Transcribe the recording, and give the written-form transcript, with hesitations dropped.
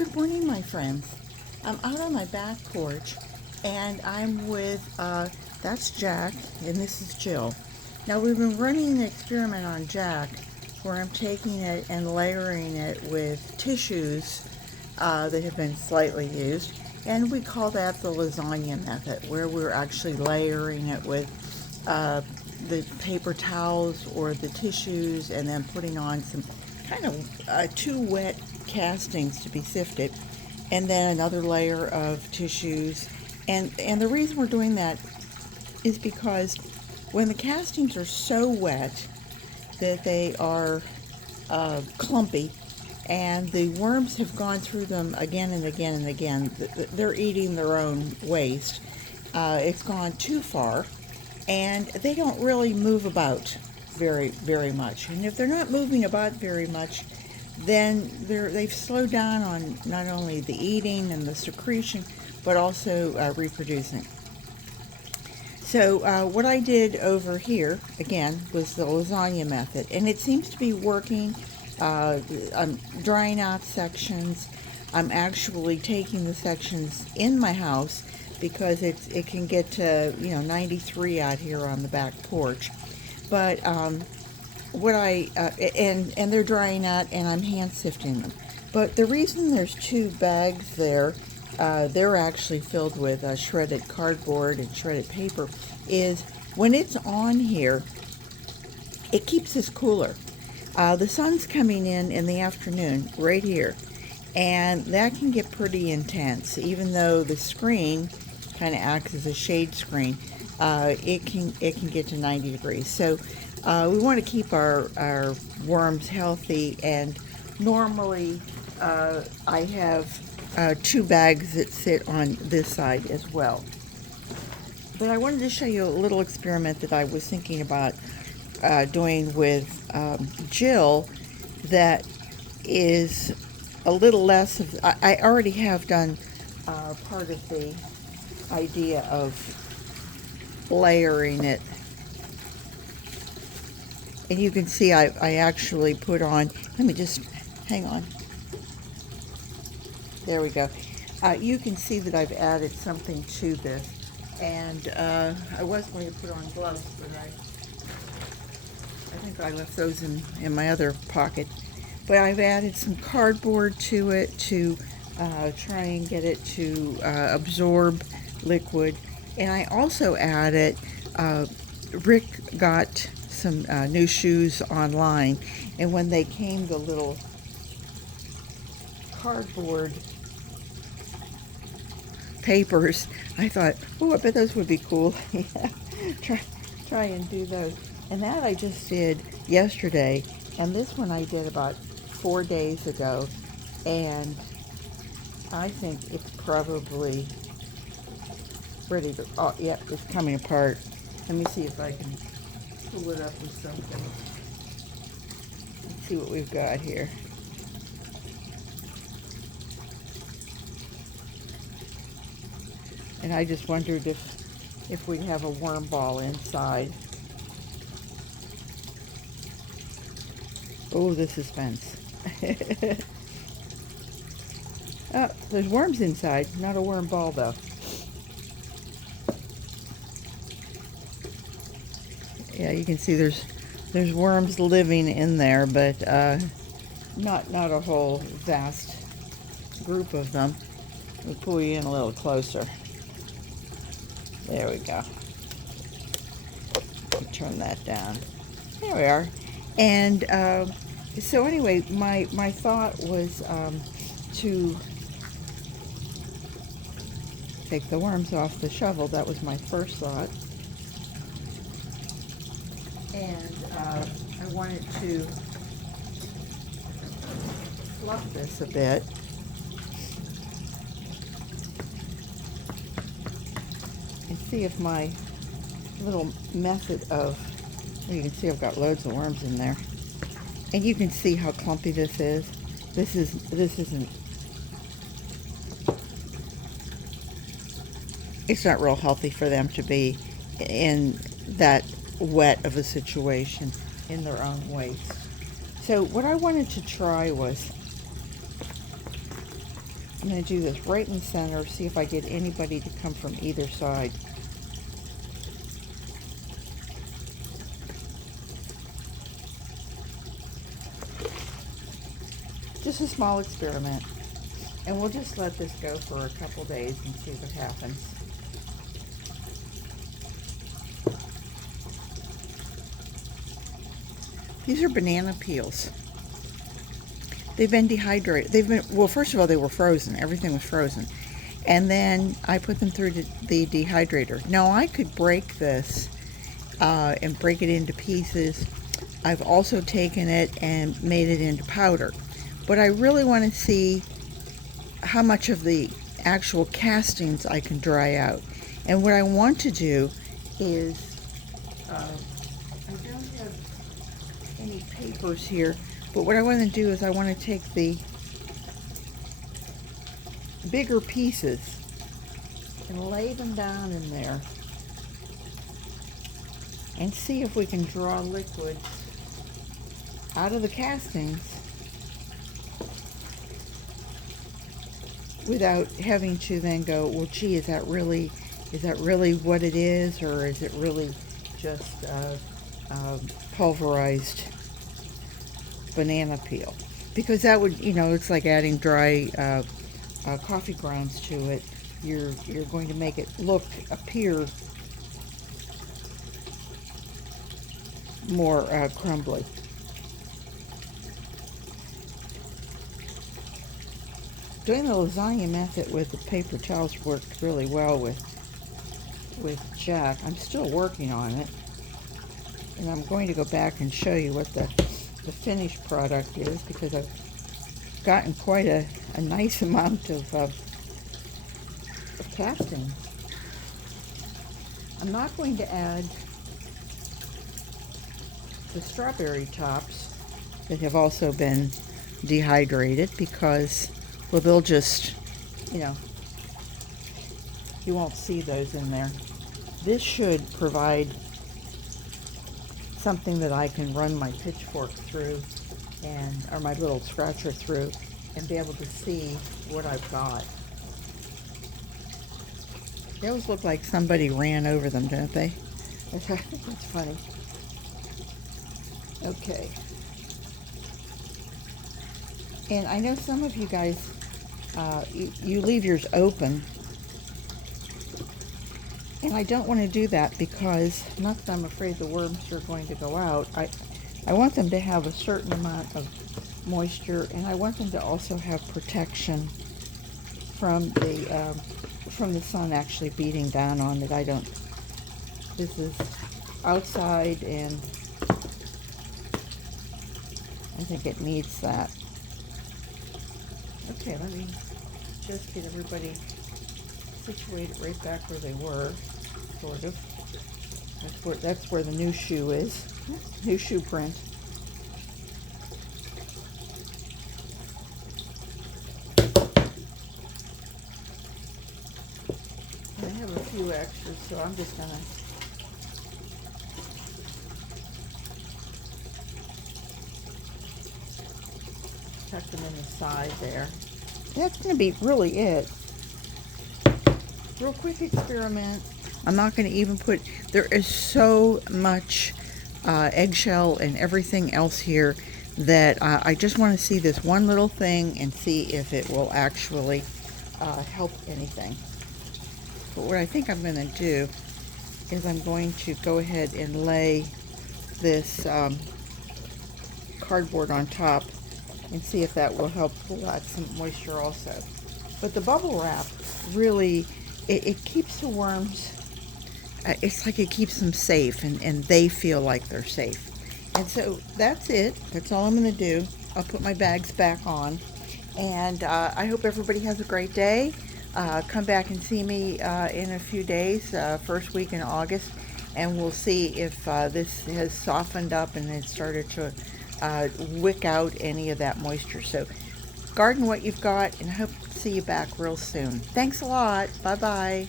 Good morning, my friends. I'm out on my back porch and I'm with, that's Jack and this is Jill. Now, we've been running an experiment on Jack where I'm taking it and layering it with tissues that have been slightly used, and we call that the lasagna method, where we're actually layering it with the paper towels or the tissues and then putting on some kind of two wet castings to be sifted, and then another layer of tissues. And the reason we're doing that is because when the castings are so wet that they are clumpy and the worms have gone through them again and again and again, they're eating their own waste. It's gone too far and they don't really move about very much. And if they're not moving about very much, then they've slowed down on not only the eating and the secretion, but also reproducing. So what I did over here, again, was the lasagna method, and it seems to be working. I'm drying out sections. I'm actually taking the sections in my house because it can get to 93 out here on the back porch. But what and they're drying out, and I'm hand sifting them. But the reason there's two bags there, they're actually filled with shredded cardboard and shredded paper, is when it's on here, it keeps us cooler. The sun's coming in the afternoon right here, and that can get pretty intense. Even though the screen kind of acts as a shade screen, it can get to 90 degrees. So we want to keep our worms healthy, and normally I have two bags that sit on this side as well. But I wanted to show you a little experiment that I was thinking about doing with Jill that is a little less of, I already have done part of the idea of layering it. And you can see I actually put on, let me just, hang on. There we go. You can see that I've added something to this. And I was going to put on gloves, but I think I left those in my other pocket. But I've added some cardboard to it to try and get it to absorb liquid. And I also added, Rick got some new shoes online, and when they came, the little cardboard papers, I thought, oh, I bet those would be cool. try and do those. And that I just did yesterday, and this one I did about 4 days ago, and I think it's probably ready to, oh yeah, it's coming apart. Let me see if I can pull it up with something. Let's see what we've got here. And I just wondered if we'd have a worm ball inside. Oh, the suspense. Oh, there's worms inside, not a worm ball though. Yeah, you can see there's worms living in there, but not a whole vast group of them. We'll pull you in a little closer. There we go. Turn that down. There we are. And so anyway, my thought was to take the worms off the shovel. That was my first thought. And I wanted to fluff this a bit. And see if my little method of, well, you can see I've got loads of worms in there. And you can see how clumpy this is. This isn't, it's not real healthy for them to be in that wet of a situation in their own waste. So what I wanted to try was I'm going to do this right in the center, see if I get anybody to come from either side. Just a small experiment. And we'll just let this go for a couple days and see what happens. These are banana peels. They've been dehydrated. Well, first of all, they were frozen. Everything was frozen. And then I put them through the dehydrator. Now, I could break this and break it into pieces. I've also taken it and made it into powder. But I really want to see how much of the actual castings I can dry out. And what I want to do is, I don't have any papers here, but what I want to do is I want to take the bigger pieces and lay them down in there and see if we can draw liquid out of the castings without having to then go, well, gee, is that really what it is, or is it really just pulverized banana peel? Because that would, it's like adding dry coffee grounds to it. You're going to make it appear more crumbly. Doing the lasagna method with the paper towels worked really well with Jack. I'm still working on it, and I'm going to go back and show you what the finished product is, because I've gotten quite a nice amount of casting. I'm not going to add the strawberry tops that have also been dehydrated, because, well, they'll just, you won't see those in there. This should provide something that I can run my pitchfork through, or my little scratcher through, and be able to see what I've got. They always look like somebody ran over them, don't they? That's funny. Okay. And I know some of you guys, you leave yours open. And I don't want to do that, because, not that I'm afraid the worms are going to go out, I want them to have a certain amount of moisture, and I want them to also have protection from the sun actually beating down on it. This is outside, and I think it needs that. Okay, let me just get everybody situated right back where they were, sort of. That's where the new shoe is. New shoe print. I have a few extras, so I'm just gonna tuck them in the side there. That's gonna be really it. Real quick experiment. I'm not going to even put, there is so much eggshell and everything else here that I just want to see this one little thing and see if it will actually help anything. But what I think I'm going to do is I'm going to go ahead and lay this cardboard on top and see if that will help pull out some moisture also. But the bubble wrap really, it keeps the worms, it's like it keeps them safe, and they feel like they're safe. And so that's it. That's all I'm going to do. I'll put my bags back on. And I hope everybody has a great day. Come back and see me in a few days, first week in August, and we'll see if this has softened up and has started to wick out any of that moisture. So garden what you've got, and I hope to see you back real soon. Thanks a lot. Bye-bye.